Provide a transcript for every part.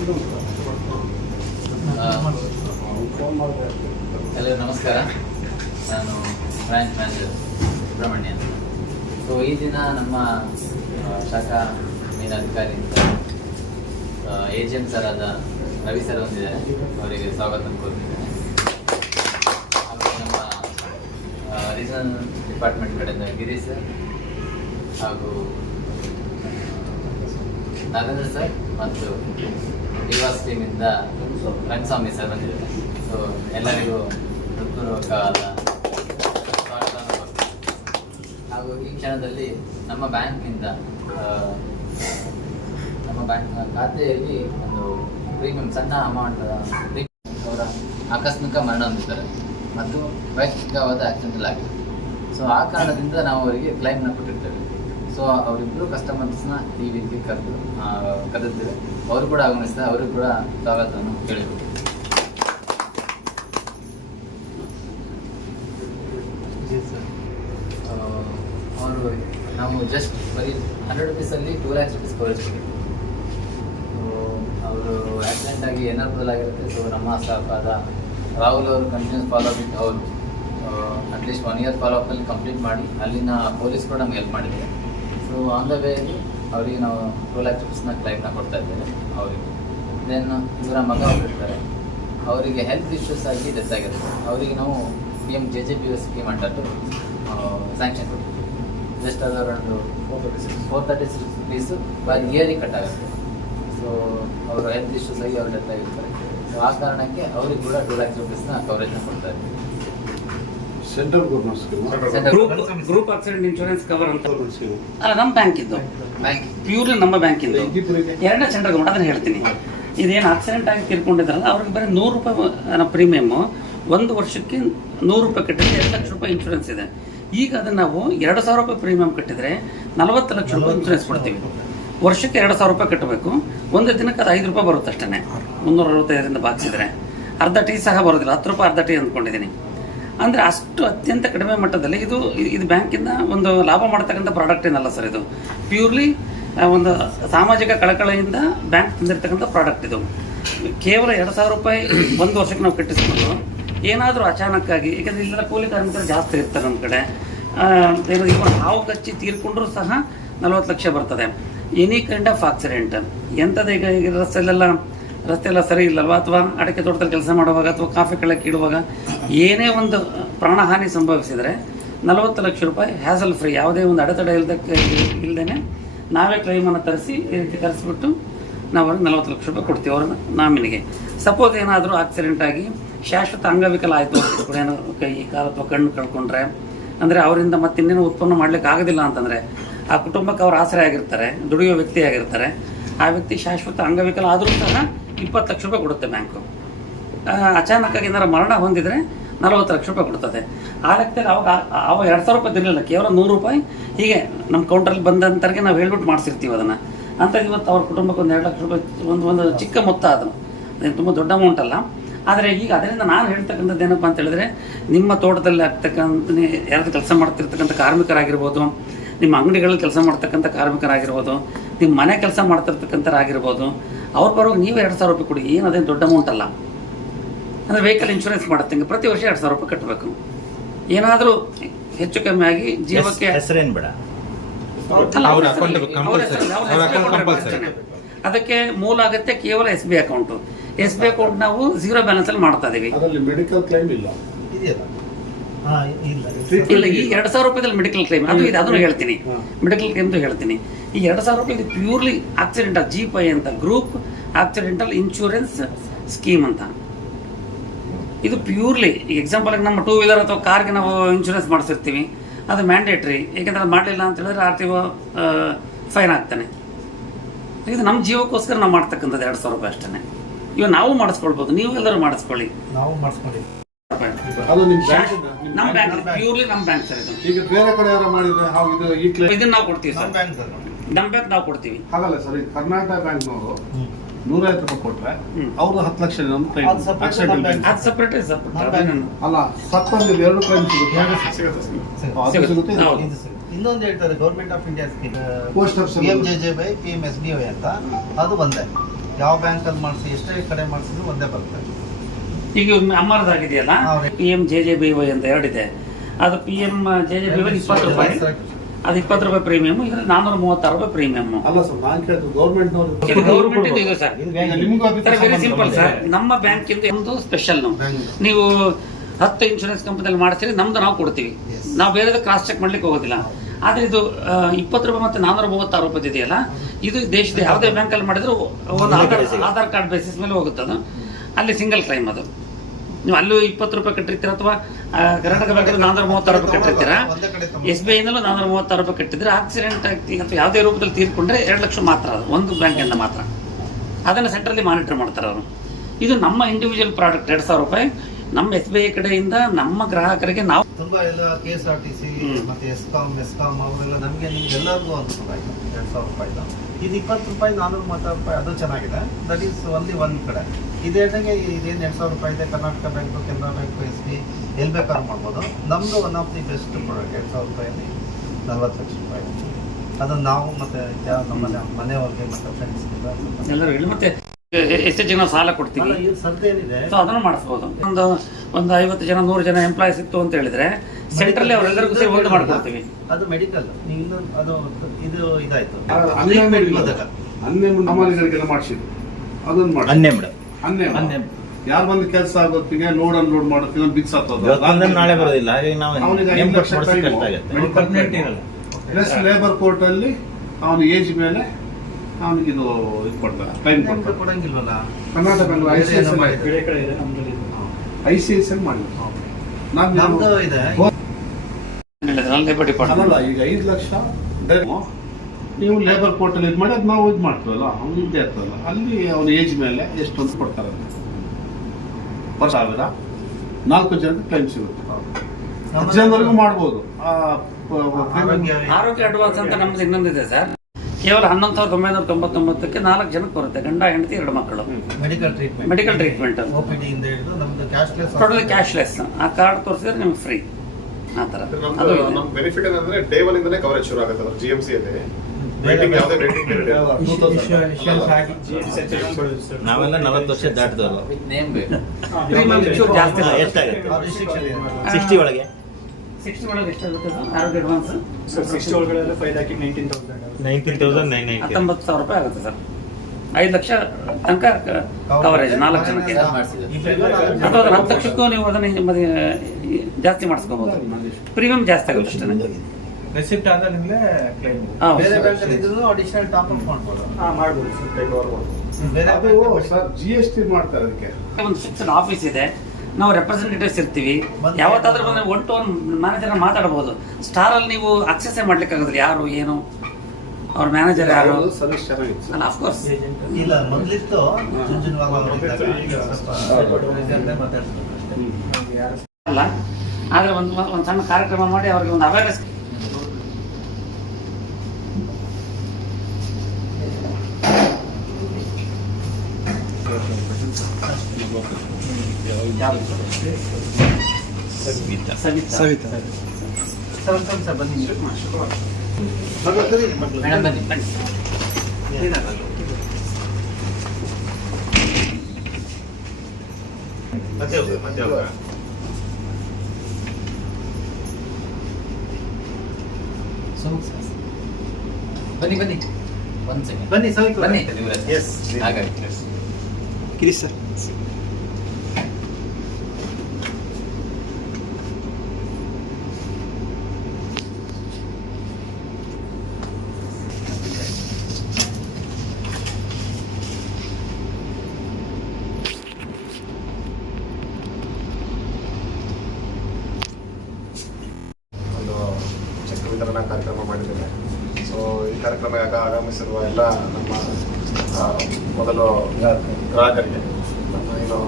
ಎಲ್ಲರಿಗೂ ನಮಸ್ಕಾರ. ನಾನು ಬ್ರಾಂಚ್ ಮ್ಯಾನೇಜರ್ ಸುಬ್ರಹ್ಮಣ್ಯ. ಸೊ ಈ ದಿನ ನಮ್ಮ ಶಾಖಾ ಮೇಲಾಧಿಕಾರಿಯಿಂದ AGM ಸರ್ ಆದ ರವಿ ಸರ್ ಹೊಂದಿದ್ದಾರೆ. ಅವರಿಗೆ ಸ್ವಾಗತ ಕೋರುತ್ತಿದ್ದೇನೆ. ಆಮೇಲೆ ನಮ್ಮ ರೀಜನಲ್ ಡಿಪಾರ್ಟ್ಮೆಂಟ್ ಕಡೆಯಿಂದ ಗಿರೀಶ್ ಸರ್ ಹಾಗೂ ನರೇಂದ್ರ ಸರ್ ಮತ್ತು ಡಿವಾಸ್ ಟೀಮಿಂದ ರಂಗಸ್ವಾಮಿ ಸರ್ ಬಂದಿದ್ದಾರೆ. ಸೊ ಎಲ್ಲರಿಗೂ ಹೃತ್ಪೂರ್ವಕವಾದ ಸ್ವಾಗತವನ್ನು ಕೊಡ್ತೀನಿ. ಹಾಗೂ ಈ ಕ್ಷಣದಲ್ಲಿ ನಮ್ಮ ಬ್ಯಾಂಕ್ನಿಂದ ನಮ್ಮ ಬ್ಯಾಂಕ್ ಖಾತೆಯಲ್ಲಿ ಒಂದು ಪ್ರೀಮಿಯಂ ಸಣ್ಣ ಅಮೌಂಟ್ ಅವರ ಆಕಸ್ಮಿಕ ಮರಣ ಹೊಂದಿದ್ದಾರೆ ಮತ್ತು ವೈಯಕ್ತಿಕವಾದ ಆಕ್ಸಿಡೆಂಟಲ್ ಆಗಿದೆ. ಸೊ ಆ ಕಾರಣದಿಂದ ನಾವು ಅವರಿಗೆ ಕ್ಲೈಮ್ನ ಕೊಟ್ಟಿರ್ತೇವೆ. ಸೊ ಅವರಿಬ್ಬರು ಕಸ್ಟಮರ್ಸ್ನ ಈ ರೀತಿ ಕರೆದಿದ್ದೇವೆ. ಅವರು ಕೂಡ ಆಗಮಿಸ್ತಾರೆ. ಅವರು ಕೂಡ ಸ್ವಾಗತವನ್ನು ಕೇಳಿದರು. ಅವರು ನಾವು ಜಸ್ಟ್ ಬರೀ 100 ರೂಪೀಸಲ್ಲಿ 2 lakhs rupees ಕವರೇಜ್ ಕೊಟ್ಟಿದ್ವಿ. ಅವರು ಆಕ್ಸಿಡೆಂಟ್ ಆಗಿ ಏನಾರು ಆಗಿರುತ್ತೆ. ಸೊ ನಮ್ಮ ಸ್ಟಾಫ್ ಆದ ರಾಹುಲ್ ಅವರು ಕಂಟಿನ್ಯೂಸ್ ಫಾಲೋ ಅಪ್ ಅವರು ಅಟ್ಲೀಸ್ಟ್ 1 year ಫಾಲೋ ಅಪ್ಪಲ್ಲಿ ಕಂಪ್ಲೀಟ್ ಮಾಡಿ ಅಲ್ಲಿನ ಪೊಲೀಸ್ ಕೂಡ ನಮ್ಗೆ ಹೆಲ್ಪ್ ಮಾಡಿದ್ದಾರೆ. ಸೊ ಆನ್ ದ ವೇಲಿ ಅವರಿಗೆ ನಾವು 2 lakhs rupeesನ ಕ್ಲೈಮ್ನ ಕೊಡ್ತಾ ಇದ್ದೇವೆ ಅವರಿಗೆ. ದೆನ್ ಇವರ ಮಗ ಇರ್ತಾರೆ, ಅವರಿಗೆ ಹೆಲ್ತ್ ಇಶ್ಯೂಸ್ ಆಗಿ ಡೆತ್ ಆಗಿರುತ್ತೆ. ಅವರಿಗೆ ನಾವು PM JJPS ಸ್ಕೀಮ್ ಅಂಟು ಸ್ಯಾಂಕ್ಷನ್ ಕೊಡ್ತೀವಿ. ಜಸ್ಟ್ ಅದು ಅರೌಂಡ್ 436 rupees ಪರ್ ಇಯರಿಗೆ ಕಟ್ ಆಗುತ್ತೆ. ಸೊ ಅವರು ಹೆಲ್ತ್ ಇಶ್ಯೂಸ್ ಆಗಿ ಅವರು ಡೆತ್ ಆಗಿರ್ತಾರೆ. ಸೊ ಆ ಕಾರಣಕ್ಕೆ ಅವ್ರಿಗೆ ಕೂಡ 2 lakhs rupeesನ ಕವರೇಜ್ನ ಕೊಡ್ತಾ ಇದ್ದೀವಿ. Central government group accident insurance cover ಅಂತ ಅಲ್ಲ, ನಮ್ಮ ಬ್ಯಾಂಕ್ ಇದ್ದು ಪ್ಯೂರ್ಲಿ ನಮ್ಮ ಬ್ಯಾಂಕ್ ಇದ್ದು. ಎರಡನೇ ಸೆಂಟ್ರಲ್ ಗವರ್ಮೆಂಟ್ ಅದನ್ನು ಹೇಳ್ತೀನಿ. ಇದೇನು ಆಕ್ಸಿಡೆಂಟ್ ಆಗಿ ತೀರ್ಕೊಂಡಿದ್ದಾರಲ್ಲ ಅವ್ರಿಗೆ ಬರೀ 100 ರೂಪಾಯಿ ಪ್ರೀಮಿಯಮ್ಮು, 1 ವರ್ಷಕ್ಕೆ 100 ರೂಪಾಯಿ ಕಟ್ಟಿದ್ರೆ 2 ಲಕ್ಷ ರೂಪಾಯಿ ಇನ್ಶೂರೆನ್ಸ್ ಇದೆ. ಈಗ ಅದನ್ನು ನಾವು 2,000 ರೂಪಾಯಿ ಪ್ರೀಮಿಯಂ ಕಟ್ಟಿದರೆ 40 ಲಕ್ಷ ರೂಪಾಯಿ ಇನ್ಶೂರೆನ್ಸ್ ಕೊಡ್ತೀವಿ. ವರ್ಷಕ್ಕೆ 2,000 ರೂಪಾಯಿ ಕಟ್ಟಬೇಕು. ಒಂದು ದಿನಕ್ಕೆ ಅದು 5 ರೂಪಾಯಿ ಬರುತ್ತೆ ಅಷ್ಟೇ. 365ರಿಂದ ಭಾಗಿಸಿದ್ರೆ ಅರ್ಧ ಟೀ ಸಹ ಬರೋದಿಲ್ಲ. 10 ರೂಪಾಯಿ ಅರ್ಧ ಟೀ ಅಂದ್ಕೊಂಡಿದ್ದೀನಿ. ಅಂದರೆ ಅಷ್ಟು ಅತ್ಯಂತ ಕಡಿಮೆ ಮಟ್ಟದಲ್ಲಿ ಇದು ಬ್ಯಾಂಕಿಂದ ಒಂದು ಲಾಭ ಮಾಡ್ತಕ್ಕಂಥ ಪ್ರಾಡಕ್ಟ್ ಏನಲ್ಲ ಸರ್. ಇದು ಪ್ಯೂರ್ಲಿ ಒಂದು ಸಾಮಾಜಿಕ ಕಳಕಳಿಯಿಂದ ಬ್ಯಾಂಕ್ ತಂದಿರತಕ್ಕಂಥ ಪ್ರಾಡಕ್ಟ್. ಇದು ಕೇವಲ 2,000 ರೂಪಾಯಿ 1 ವರ್ಷಕ್ಕೆ ನಾವು ಕಟ್ಟಿಸ್ಕೊಂಡು ಏನಾದರೂ ಅಚಾನಕ್ಕಾಗಿ, ಯಾಕಂದರೆ ಇಲ್ಲೆಲ್ಲ ಕೂಲಿ ಕಾರ್ಮಿಕರು ಜಾಸ್ತಿ ಇರ್ತಾರೆ ನಮ್ಮ ಕಡೆ, ಏನು ಇವಾಗ ಹಾವು ಕಚ್ಚಿ ತೀರ್ಕೊಂಡ್ರೂ ಸಹ 40 ಲಕ್ಷ ಬರ್ತದೆ. ಎನಿ ಕೈಂಡ್ ಆಫ್ ಆಕ್ಸಿಡೆಂಟ್ ಎಂಥದ್ದು, ಈಗ ರಸ್ತೆಯೆಲ್ಲ ಸರಿ ಇಲ್ಲಲ್ವ, ಅಥವಾ ಅಡಿಕೆ ತೋಟದಲ್ಲಿ ಕೆಲಸ ಮಾಡುವಾಗ ಅಥವಾ ಕಾಫಿ ಕಳ್ಳಕ್ಕೆ ಇಡುವಾಗ ಏನೇ ಒಂದು ಪ್ರಾಣಹಾನಿ ಸಂಭವಿಸಿದರೆ 40 ಲಕ್ಷ ರೂಪಾಯಿ ಹ್ಯಾಸಲ್ ಫ್ರೀ, ಯಾವುದೇ ಒಂದು ಅಡೆತಡೆ ಇಲ್ಲದೇ ನಾವೇ ಕ್ಲೈಮನ್ನು ತರಿಸ್ಬಿಟ್ಟು ನಾವು ಅವ್ರಿಗೆ 40 ಲಕ್ಷ ರೂಪಾಯಿ ಕೊಡ್ತೀವಿ ಅವ್ರ ನಾಮಿನಿಗೆ. ಸಪೋಸ್ ಏನಾದರೂ ಆಕ್ಸಿಡೆಂಟ್ ಆಗಿ ಶಾಶ್ವತ ಅಂಗವಿಕಲ ಆಯಿತು, ಏನೋ ಕೈ ಕಾಲು ಅಥವಾ ಕಣ್ಣು ಕಳ್ಕೊಂಡ್ರೆ, ಅಂದರೆ ಅವರಿಂದ ಮತ್ತೆ ಇನ್ನೇನು ಉತ್ಪನ್ನ ಮಾಡಲಿಕ್ಕೆ ಆಗೋದಿಲ್ಲ ಅಂತಂದರೆ ಆ ಕುಟುಂಬಕ್ಕೆ ಅವ್ರು ಆಸರೆ ಆಗಿರ್ತಾರೆ, ದುಡಿಯೋ ವ್ಯಕ್ತಿ ಆಗಿರ್ತಾರೆ. ಆ ವ್ಯಕ್ತಿ ಶಾಶ್ವತ ಅಂಗವಿಕಲ ಆದರೂ ಸಹ 20 ಲಕ್ಷ ರೂಪಾಯಿ ಕೊಡುತ್ತೆ ಬ್ಯಾಂಕು. ಅಚಾನಕ್ಕಾಗಿ ಏನಾರು ಮರಣ ಹೊಂದಿದರೆ 40 ಲಕ್ಷ ರೂಪಾಯಿ ಕೊಡ್ತದೆ. ಆ ಲೆಕ್ಕದಲ್ಲಿ ಅವಾಗ 2,000 ರೂಪಾಯಿ ಇರಲಿಲ್ಲ, ಕೇವಲ 100 ರೂಪಾಯಿ ಹೀಗೆ ನಮ್ಮ ಕೌಂಟ್ರಲ್ಲಿ ಬಂದಂತರಿಗೆ ನಾವು ಹೇಳ್ಬಿಟ್ಟು ಮಾಡಿಸಿರ್ತೀವಿ ಅದನ್ನು. ಅಂತ ಇವತ್ತು ಅವ್ರ ಕುಟುಂಬಕ್ಕೆ ಒಂದು 2 ಲಕ್ಷ ರೂಪಾಯಿ ಒಂದು ಚಿಕ್ಕ ಮೊತ್ತ. ಅದು ಅದೇನು ತುಂಬ ದೊಡ್ಡ ಅಮೌಂಟ್ ಅಲ್ಲ. ಆದರೆ ಈಗ ಅದರಿಂದ ನಾನು ಹೇಳ್ತಕ್ಕಂಥದ್ದು ಏನಪ್ಪ ಅಂತ ಹೇಳಿದ್ರೆ, ನಿಮ್ಮ ತೋಟದಲ್ಲಿ ಆಗ್ತಕ್ಕಂಥ ಯಾರಾದ್ರೂ ಕೆಲಸ ಮಾಡ್ತಿರ್ತಕ್ಕಂಥ ಕಾರ್ಮಿಕರಾಗಿರ್ಬೋದು, ನಿಮ್ಮ ಅಂಗಡಿಗಳಲ್ಲಿ ಕೆಲಸ ಮಾಡ್ತಕ್ಕಂಥ ಕಾರ್ಮಿಕರಾಗಿರ್ಬೋದು, ನಿಮ್ಮ ಮನೆ ಕೆಲಸ ಮಾಡ್ತಿರ್ತಕ್ಕಂಥರಾಗಿರ್ಬೋದು, ಅವ್ರು ಬರೋವಾಗ ನೀವು 2,000 ರೂಪಾಯಿ ಕೊಡಿ. ಏನು ಅದೇನು ದೊಡ್ಡ ಅಮೌಂಟ್ ಅಲ್ಲ. ಅಂದರೆ ವೆಹಿಕಲ್ ಇನ್ಶೂರೆನ್ಸ್ ಮಾಡುತ್ತೆ, ಪ್ರತಿ ವರ್ಷ 2,000 ರೂಪಾಯಿ ಕಟ್ಟಬೇಕು. ಏನಾದರೂ ಹೆಚ್ಚು ಕಮ್ಮಿ ಆಗಿ ಜೀವಕ್ಕೆ ಹೆಸರೇನು ಬೇಡ, ಅದಕ್ಕೆ ಮೂಲ ಅಗತ್ಯ ಕೇವಲ SBI ಅಕೌಂಟು. SBI ಅಕೌಂಟ್ ನಾವು 0 ಬ್ಯಾಲೆನ್ಸಲ್ಲಿ ಮಾಡ್ತಾ ಇದೀವಿ. ಮೆಡಿಕಲ್ ಕ್ಲೈಮ್ ಇಲ್ಲ. ಇಲ್ಲ, ಈ 2,000 ರೂಪಾಯಿದಲ್ಲಿ ಮೆಡಿಕಲ್ ಕ್ಲೈಮ್ ಅದನ್ನು ಹೇಳ್ತೀನಿ. ಮೆಡಿಕಲ್ ಕ್ಲೈಮ್ದು ಹೇಳ್ತೀನಿ. ಈ 2,000 ರೂಪಾಯಿ ಇದು ಪ್ಯೂರ್ಲಿ ಆಕ್ಸಿಡೆಂಟಲ್ GPI ಅಂತ, ಗ್ರೂಪ್ ಆಕ್ಸಿಡೆಂಟಲ್ ಇನ್ಶೂರೆನ್ಸ್ ಸ್ಕೀಮ್ ಅಂತ. ಇದು ಪ್ಯೂರ್ಲಿ ಎಕ್ಸಾಂಪಲ್ ನಮ್ಮ 2 ವೀಲರ್ ಅಥವಾ ಕಾರ್ಗೆ ನಾವು ಇನ್ಶೂರೆನ್ಸ್ ಮಾಡಿಸಿರ್ತೀವಿ, ಅದು ಮ್ಯಾಂಡೇಟ್ರಿ. ಏಕೆಂದರೆ ಅದು ಮಾಡಲಿಲ್ಲ ಅಂತ ಹೇಳಿದ್ರೆ RTO ಫೈನ್ ಆಗ್ತಾನೆ. ಇದು ನಮ್ಮ ಜೀವಕ್ಕೋಸ್ಕರ ನಾವು ಮಾಡ್ತಕ್ಕಂಥದ್ದು 2,000 ರೂಪಾಯಿ ಅಷ್ಟೇ. ಇವಾಗ ನಾವು ಮಾಡಿಸ್ಕೊಳ್ಬೋದು, ನೀವು ಎಲ್ಲರೂ ಮಾಡಿಸ್ಕೊಳ್ಳಿ. ನಾವು ಮಾಡಿಸ್ಕೊಳ್ಳಿ. ನಮ್ಮ ಬ್ಯಾಂಕ್ ಪ್ಯೂರ್ಲಿ ನಮ್ಮ ಬ್ಯಾಂಕ್ ಸರ್. ಇದು ಈಗ ಬೇರೆ ಕಡೆ ಯಾರು ಮಾಡಿದ್ರೆ ಇದನ್ನ ನಾವು ಕೊಡ್ತೀವಿ ಸರ್. ನಮ್ಮ ಬ್ಯಾಂಕ್ ನಾವು ಕೊಡ್ತೀವಿ. ಹಾಗಲ್ಲ ಸರ್, ಈಗ ಕರ್ನಾಟಕ ಬ್ಯಾಂಕ್ನವರು 150 ರೂಪಾಯಿ ಕೊಟ್ರೆ ಅವ್ರು 10 ಲಕ್ಷ ಅದು ಸಪ್ರೇಟ್ ಅಲ್ಲ, ಸತ್ತಂದಿದ್ದು 2 ಕ್ಲೈಮ್ ಸಿಗುತ್ತೆ. ಇನ್ನೊಂದು ಹೇಳ್ತಾರೆ, government of India scheme post office PMJJY PMSBY ಅಂತ, ಅದು ಬಂದೆ. ಯಾವ ಬ್ಯಾಂಕಲ್ಲಿ ಮಾಡಿಸಿ ಎಷ್ಟೇ ಕಡೆ ಮಾಡಿಸಿದ್ರು ಒಂದೇ ಬರುತ್ತೆ. ಈಗ ಅಮ್ಮರದಾಗಿದೆಯಲ್ಲ, PM-JJBY ಅಂತ ಎರಡಿದೆ. ಅದು PM-JJBY 20 ರೂಪಾಯಿ, ಅದು 20 ರೂಪಾಯಿ ಪ್ರೀಮಿಯಮ್. ಇದ್ರಲ್ಲಿ 436 ರೂಪಾಯಿ ಪ್ರೀಮಿಯಮ್. ಅಲ್ಲ ಸರ್, ನಾನು ಕೇಳಿದ್ದು ಗೌರ್ಮೆಂಟ್ನವರು ಇದು ಗೌರ್ಮೆಂಟ್ ಇದೆ ಸರ್. ನಿಮಗೂ ಸರ್ ವೆರಿ ಸಿಂಪಲ್ ಸರ್, ನಮ್ಮ ಬ್ಯಾಂಕ್ ಇಂದ ಒಂದು ಸ್ಪೆಷಲ್. ನೀವು 10 ಇನ್ಶೂರೆನ್ಸ್ ಕಂಪನಿಯಲ್ಲಿ ಮಾಡ್ತೀರಿ, ನಮ್ದು ನಾವು ಕೊಡ್ತೀವಿ. ನಾವು ಬೇರೆ ಕ್ರಾಸ್ ಚೆಕ್ ಮಾಡ್ಲಿಕ್ಕೆ ಹೋಗೋದಿಲ್ಲ. ಆದರೆ ಇದು 20 ರೂಪಾಯಿ ಮತ್ತು 436 ರೂಪಾಯಿ ಇದೆಯಲ್ಲ, ಇದು ದೇಶದ ಯಾವುದೇ ಬ್ಯಾಂಕಲ್ಲಿ ಮಾಡಿದ್ರು ಒಂದು ಆಧಾರ್ ಕಾರ್ಡ್ ಬೇಸಿಸ್ ಮೇಲೆ ಹೋಗುತ್ತೆ. ಅದು ಅಲ್ಲಿ ಸಿಂಗಲ್ ಕ್ಲೈಮ್. ಅದು ನೀವು ಅಲ್ಲೂ 20 ರೂಪಾಯಿ ಕಟ್ಟಿರ್ತೀರ, ಅಥವಾ ಕರ್ನಾಟಕ ಬ್ಯಾಂಕಲ್ಲಿ 436 ರೂಪಾಯಿ ಕಟ್ಟಿರ್ತೀರಾ, SBI-ನಲ್ಲೂ 436 ರೂಪಾಯಿ ಕಟ್ಟಿದ್ರೆ ಆಕ್ಸಿಡೆಂಟ್ ಆಗಿ ಅಥವಾ ಯಾವುದೇ ರೂಪದಲ್ಲಿ ತೀರ್ಕೊಂಡ್ರೆ 2 ಲಕ್ಷ ಮಾತ್ರ. ಅದು ಒಂದು ಬ್ಯಾಂಕಿಂದ ಮಾತ್ರ. ಅದನ್ನು ಸೆಂಟ್ರಲ್ಲಿ ಮಾನಿಟರ್ ಮಾಡ್ತಾರೆ ಅವರು. ಇದು ನಮ್ಮ ಇಂಡಿವಿಜುವಲ್ ಪ್ರಾಡಕ್ಟ್ 2,000 ರೂಪಾಯಿ. ನಮ್ಮ SBI ಕಡೆಯಿಂದ ನಮ್ಮ ಗ್ರಾಹಕರಿಗೆ ನಾವು ತುಂಬಾ ಎಲ್ಲ KSRTC ಮತ್ತೆ ಎಸ್ಕಾಂ ಅವರೆಲ್ಲ ನಮಗೆ ನಿಮ್ಗೆಲ್ಲರಿಗೂ ಅನುಕೂಲ ಆಯ್ತು. 2,000 ರೂಪಾಯಿ ಇದು 20 ರೂಪಾಯಿ 436 ರೂಪಾಯಿ ಅದು ಚೆನ್ನಾಗಿದೆ. ದಟ್ ಈಸ್ ಓನ್ಲಿ ಒಂದು ಕಡೆ. ಇದೇನಾಗೆ ಇದೇನು 2,000 ರೂಪಾಯಿ ಇದೆ. Karnataka bank, Canara bank, SB ಎಲ್ಲಿ ಬೇಕಾದ್ರೂ ಮಾಡ್ಬೋದು. ನಮ್ಮದು one of the best product. 2,000 ರೂಪಾಯಲ್ಲಿ 40 lakh ರೂಪಾಯಿ. ಅದನ್ನು ನಾವು ಮತ್ತೆ ನಮ್ಮ ಮನೆಯವ್ರಿಗೆ ಮತ್ತೆ ಫ್ರೆಂಡ್ಸ್ಗೆ ಎಲ್ಲರೂ ಹೇಳಿ. ಮತ್ತೆ ಎಷ್ಟು ಜನ ಸಾಲ ಕೊಡ್ತೀವಿ, ಸರ್ದೇನಿದೆ ಸೊ ಅದನ್ನು ಮಾಡಿಸ್ಬೋದು. ಒಂದು 50 ಜನ 100 ಜನ ಎಂಪ್ಲಾಯೀಸ್ ಇತ್ತು ಅಂತ ಹೇಳಿದ್ರೆ ಸೆಂಟ್ರಲ್ಲಿ ಅವರೆಲ್ಲರಿಗೂ ಸೇರಿ ಒಂದು ಮಾಡ್ಕೊಡ್ತೀವಿ. ಅದು ಮೆಡಿಕಲ್. ನೀವು ಇನ್ನೊಂದು ಅದು ಇದು ಇದಾಯ್ತು ಸಾಮಾನ್ಯಗಳಿಗೆಲ್ಲ ಮಾಡಿಸಿದ್ರು, ಅದನ್ನು ಮಾಡಿ ಅನ್ನೇ ಯಾರು ಬಂದು ಕೆಲಸ ಆಗೋತ್ತಿಗೆ ಲೋಡ್ ಅನ್ಲೋಡ್ ಮಾಡೋತ್ತಿಗೆ ಬಿಕ್ಸ್ ಆಗ್ತದೆ. ನಾಳೆ ಬರೋದಿಲ್ಲ, ಹಾಗಾಗಿ ನಾವು ಪ್ಲಸ್ ಲೇಬರ್ ಕೋರ್ಟ್ ಅಲ್ಲಿ ಅವನ ಏಜ್ ಮೇಲೆ ಅವನಿಗೆ ಇದು ಕೊಡ್ತಾರೆ, ಟೈಮ್ ಕೊಡ್ತಾರೆ. ಕೊಡಂಗಿಲ್ವಲ್ಲ ಕರ್ನಾಟಕ ICICI ಮಾಡಿ ನಮ್ದು ಇದೆ. ಅಲ್ಲ, ಈಗ 5 ಲಕ್ಷ ನೀವು ಲೇಬರ್ ಕೋರ್ಟ್ ಅಲ್ಲಿ ಇದು ಮಾಡಿ ಅದು ನಾವು ಇದು ಮಾಡ್ತೀವಲ್ಲ, ಅವ್ನು ಇದ್ದೇ ಇರ್ತಲ್ಲ, ಅಲ್ಲಿ ಅವನ ಏಜ್ ಮೇಲೆ ಎಷ್ಟೊಂದು ಕೊಡ್ತಾರೆ. 4 ಜನಕ್ಕೆ ಕ್ಲೈಮ್ ಸಿಗುತ್ತೆ. 10 ಜನವರೆಗೂ ಮಾಡ್ಬೋದು. ಆರೋಗ್ಯ ಅಡ್ವಾನ್ಸ್ ಅಂತ ನಮ್ದು ಇನ್ನೊಂದಿದೆ ಸರ್. ಕೇವಲ 11,999ಕ್ಕೆ 4 ಜನಕ್ಕೆ ಬರುತ್ತೆ. ಗಂಡ ಹೆಂಡತಿ 2 ಮಕ್ಕಳು. ಮೆಡಿಕಲ್ ಟ್ರೀಟ್ಮೆಂಟ್ OPD ಇಂದ ಹಿಡಿದು ನಮ್ದು ಕ್ಯಾಶ್ಲೆಸ್, ಟೋಟಲಿ ಕ್ಯಾಶ್ಲೆಸ್. ಆ ಕಾರ್ಡ್ ತೋರಿಸಿದ್ರೆ ನಿಮ್ಗೆ ಫ್ರೀ. ಆ ಥರ ಅದು ನಮ್ಮ ಬೆನಿಫಿಟ್ ಏನಂದ್ರೆ ಡೇ 1 ಇಂದನೇ ಕವರೇಜ್ ಶುರು ಆಗುತ್ತೆ. ಅದು GMC ಅಲ್ಲಿ ಯಾವುದೇ ರೇಟಿಂಗ್ ಪೀರಿಯಡ್ ನಾವೆಲ್ಲ 40 ವರ್ಷ ದಾಟಿದವರು. ವಿತ್ ನೇಮ್ ಬೇಕು. ಪ್ರೀಮಿಯಂ ಚೂರು ಜಾಸ್ತಿ ಎಷ್ಟಾಗುತ್ತೆ? ರಿಸ್ಟ್ರಿಕ್ಷನ್ ಇದೆ. 60 ಒಳಗೆ 60 ಒಳಗೆ ಎಷ್ಟಾಗುತ್ತೆ ಆರೋಗ್ಯ ಅಡ್ವಾನ್ಸ್? 60 ಒಳಗಡೆ 5 ಹಾಕಿ 19,990. 19,000 ರೂಪಾಯಿ ಆಗುತ್ತೆ ಸರ್. 5 ಲಕ್ಷ ತನಕ ಕವರೇಜ್ 4 ಜನಕ್ಕೆ. ಅಥವಾ 10 ಲಕ್ಷಕ್ಕೂ ನೀವು ಅದನ್ನು ಜಾಸ್ತಿ ಮಾಡಿಸ್ಕೋಬಹುದು. ಪ್ರೀಮಿಯಂ ಜಾಸ್ತಿ ಆಗುತ್ತೆ ಅಷ್ಟೇ. ರೆಸಿಪ್ಟ್ ಆದ್ರೆ ನಿಮಗೆ ಕ್ಲೈಮ್ ಬೇರೆ ಬ್ಯಾಂಕ್ ಅಲ್ಲಿ ಇದ್ರೂ ಅಡಿಷನಲ್ ಟಾಪ್ ಅಪ್ ಮಾಡ್ಬೋದು. ಮಾಡ್ಬೋದು ಸರ್, ಟೇಕ್ ಓವರ್ ಮಾಡ್ಬೋದು. ಬೇರೆ ಅದು ಸರ್ GST ಮಾಡ್ತಾರೆ. ಅದಕ್ಕೆ ಒಂದು ಫಿಕ್ಸ್ಡ್ ಆಫೀಸ್ ಇದೆ, ನಾವು ರೆಪ್ರೆಸೆಂಟೇಟಿವ್ಸ್ ಇರ್ತೀವಿ. ಯಾವತ್ತಾದ್ರೂ ಬಂದ್ರೆ 1 to 1 ಮ್ಯಾನೇಜರ್ ಮಾತಾಡಬಹುದು. ಸ್ಟಾರ್ ಅಲ್ಲಿ ನೀವು ಅಕ್ಸೆಸ್ ಮಾಡ್ಲಿಕ್ಕೆ ಆಗೋದಿಲ್ಲ, ಯಾರು ಏನು ಅವ್ರ ಮ್ಯಾನೇಜರ್ ಯಾರು ಸರ್ವಿಸ್ ಚೆನ್ನಾಗಿತ್ತು ಅಲ್ಲ. ಅಫ್ಕೋರ್ಸ್ ಇಲ್ಲ, ಮೊದಲಿತ್ತು ಜುಂಜುನ್ವಾಲ ಅವರಿದ್ದಾಗ ಅಲ್ಲ, ಆದ್ರೆ ಒಂದು ಸಣ್ಣ ಕಾರ್ಯಕ್ರಮ ಮಾಡಿ ಅವ್ರಿಗೆ ಒಂದು ಅವೇರ್ನೆಸ್. ಸವಿತಾ ಸರ್ ಬನ್ನಿ. ಮೇಡಮ್ ಬನ್ನಿ ಬನ್ನಿ. ಬನ್ನಿ ಬನ್ನಿ 1 ಸೆಕೆಂಡ್ ಬನ್ನಿ ಸವಿತಾ ಬನ್ನಿ. Yes. ಹಾಗಾಗಿ ಕಿರಿ ಸರ್. ಒಂದು ಚೆಕ್ ವಿತರಣಾ ಕಾರ್ಯಕ್ರಮ ಮಾಡಿದ್ದೇವೆ. ಸೊ ಈ ಕಾರ್ಯಕ್ರಮಕ್ಕೆ ಆಗಮಿಸಿರುವ ಎಲ್ಲ ನಮ್ಮ ಮೊದಲು ಗ್ರಾಹಕರಿಗೆ, ನಮ್ಮ ಏನು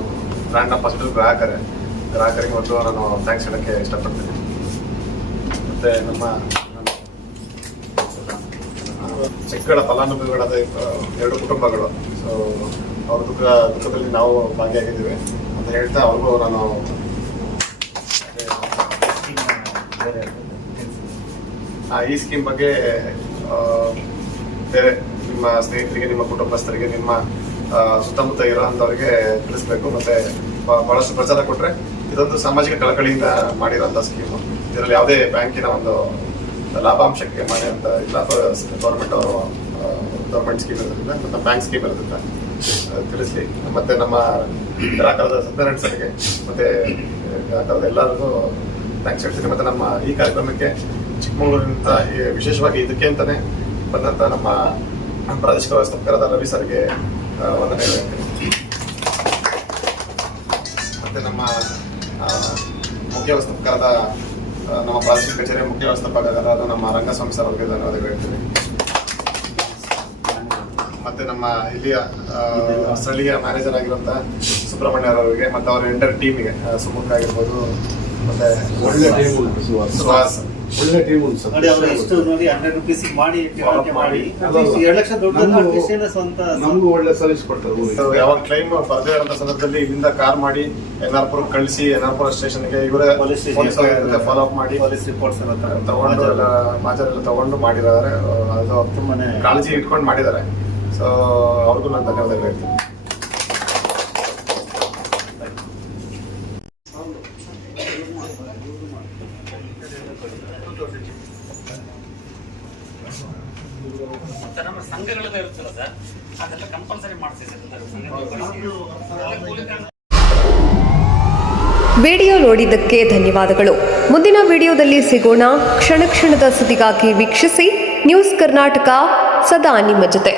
ಬ್ರ್ಯಾಂಡ್ ಅಂಬಾಸಿಡರ್ ಗ್ರಾಹಕರಿಗೆ ಮೊದಲು ನಾನು ಥ್ಯಾಂಕ್ಸ್ ಹೇಳೋಕ್ಕೆ ಇಷ್ಟಪಡ್ತೀನಿ. ಮತ್ತು ನಮ್ಮ ಚೆಕ್ಗಳ ಫಲಾನುಭವಿಗಳಾದ 2 ಕುಟುಂಬಗಳು, ಸೊ ಅವ್ರ ದುಃಖದಲ್ಲಿ ನಾವು ಭಾಗಿಯಾಗಿದ್ದೀವಿ ಅಂತ ಹೇಳ್ತಾ ಅವ್ರಿಗೂ ನಾನು ಈ ಸ್ಕೀಮ್ ಬಗ್ಗೆ ಬೇರೆ ನಿಮ್ಮ ಸ್ನೇಹಿತರಿಗೆ, ನಿಮ್ಮ ಕುಟುಂಬಸ್ಥರಿಗೆ, ನಿಮ್ಮ ಸುತ್ತಮುತ್ತ ಇರೋಂಥವ್ರಿಗೆ ತಿಳಿಸ್ಬೇಕು. ಮತ್ತೆ ಬಹಳಷ್ಟು ಪ್ರಚಾರ ಕೊಟ್ಟರೆ ಇದೊಂದು ಸಾಮಾಜಿಕ ಕಳಕಳಿಯಿಂದ ಮಾಡಿರೋಂಥ ಸ್ಕೀಮು. ಇದರಲ್ಲಿ ಯಾವುದೇ ಬ್ಯಾಂಕಿನ ಒಂದು ಲಾಭಾಂಶಕ್ಕೆ ಮಾಡಿರೋಂಥ ಲಾಭ ಗೌರ್ಮೆಂಟ್ ಸ್ಕೀಮ್ ಇರೋದ್ರಿಂದ ಮತ್ತು ಬ್ಯಾಂಕ್ ಸ್ಕೀಮ್ ಇರೋದ್ರಿಂದ ತಿಳಿಸ್ಲಿ. ಮತ್ತು ನಮ್ಮ ಗ್ರಾಹಕರಾದ ಸತ್ಯನಾರಾಯಣ ಸರ್ಗೆ ಮತ್ತು ಗ್ರಾಹಕರಾದ ಎಲ್ಲರಿಗೂ ಥ್ಯಾಂಕ್ಸ್ ಹೇಳ್ತೀನಿ. ಮತ್ತು ನಮ್ಮ ಈ ಕಾರ್ಯಕ್ರಮಕ್ಕೆ ಚಿಕ್ಕಮಗಳೂರಿನಿಂದ ವಿಶೇಷವಾಗಿ ಇದಕ್ಕೆ ಅಂತಲೇ ಬಂದಂಥ ನಮ್ಮ ಪ್ರಾದೇಶಿಕ ವ್ಯವಸ್ಥಾಪಕರಾದ ರವಿ ಸರ್ಗೆ ವಂದನೆ ಹೇಳ್ತೀನಿ. ಮತ್ತು ನಮ್ಮ ಮುಖ್ಯ ವ್ಯವಸ್ಥಾಪಕರಾದ ನಮ್ಮ ಪ್ರಾದೇಶಿಕ ಕಚೇರಿಯ ಮುಖ್ಯ ವ್ಯವಸ್ಥಾಪಕರಾದ ನಮ್ಮ ರಂಗಸ್ವಾಮಿ ಸರ್ ಅವರಿಗೆ ಧನ್ಯವಾದಗಳು ಹೇಳ್ತೀನಿ. ಮತ್ತು ನಮ್ಮ ಇಲ್ಲಿಯ ಸ್ಥಳೀಯ ಮ್ಯಾನೇಜರ್ ಆಗಿರುವಂಥ ಸುಬ್ರಹ್ಮಣ್ಯ ಅವರಿಗೆ ಮತ್ತು ಅವರ ಎಂಟರ್ ಟೀಮಿಗೆ ಸುಮುಖ ಆಗಿರ್ಬೋದು, ಮತ್ತು ಒಳ್ಳೆ ಟೀಮ್ ಉಂಟು ಸುಹಾಸ್ ಒಳ್ಳೆ ಟೀಮ್ ಉಂಟು ನೋಡಿ ಅವರು ಎಷ್ಟು ನೋಡಿ 100 ರೂಪೀಸ್ ಮಾಡಿ ಮಾಡಿ 2 ಲಕ್ಷ ದುಡ್ಡು ಸ್ವಂತ ನಮಗೂ ಒಳ್ಳೆ ಸರ್ವಿಸ್ ಕೊಡ್ತಾರೆ ಊರಿಗೆ. ಯಾವಾಗ ಕ್ಲೈಮ್ ಬರದೇ ಇರೋಂಥ ಸಂದರ್ಭದಲ್ಲಿ ಇಲ್ಲಿಂದ ಕಾರ್ ಮಾಡಿ ಎನ್ಆರ್ಪುರ ಕಳಿಸಿ ಎನ್ಆರ್ಪುರ ಸ್ಟೇಷನ್ಗೆ ಇವರೇ ಫಾಲೋ ಅಪ್ ಮಾಡಿ ಪೊಲೀಸ್ ರಿಪೋರ್ಟ್ಸ್ ಎಲ್ಲ ತಗೊಂಡು ಎಲ್ಲ ಮಾಜರೆಲ್ಲ ತಗೊಂಡು ಮಾಡಿದ್ದಾರೆ. ಅದು ತುಂಬಾನೇ ಕಾಳಜಿ ಇಟ್ಕೊಂಡು ಮಾಡಿದ್ದಾರೆ. ಸೊ ಅವ್ರಿಗೂ ನಾನು ಧನ್ಯವಾದಗಳು ಹೇಳ್ತೀನಿ. ಮತ್ತೆ ನಮ್ಮ ಸಂಘಗಳೆಲ್ಲ ಇರುತ್ತಲ್ಲ ಸರ್, ಅದೆಲ್ಲ ಕಂಪಲ್ಸರಿ ಮಾಡಿಸಿ ಸರ್. ವಿಡಿಯೋ ನೋಡಿದ್ದಕ್ಕೆ ಧನ್ಯವಾದಗಳು. ಮುಂದಿನ ವಿಡಿಯೋದಲ್ಲಿ ಸಿಗೋಣ. ಕ್ಷಣ ಕ್ಷಣದ ಸುದ್ದಿಗಾಗಿ ವೀಕ್ಷಿಸಿ ನ್ಯೂಸ್ ಕರ್ನಾಟಕ, ಸದಾ ನಿಮ್ಮ ಜೊತೆ.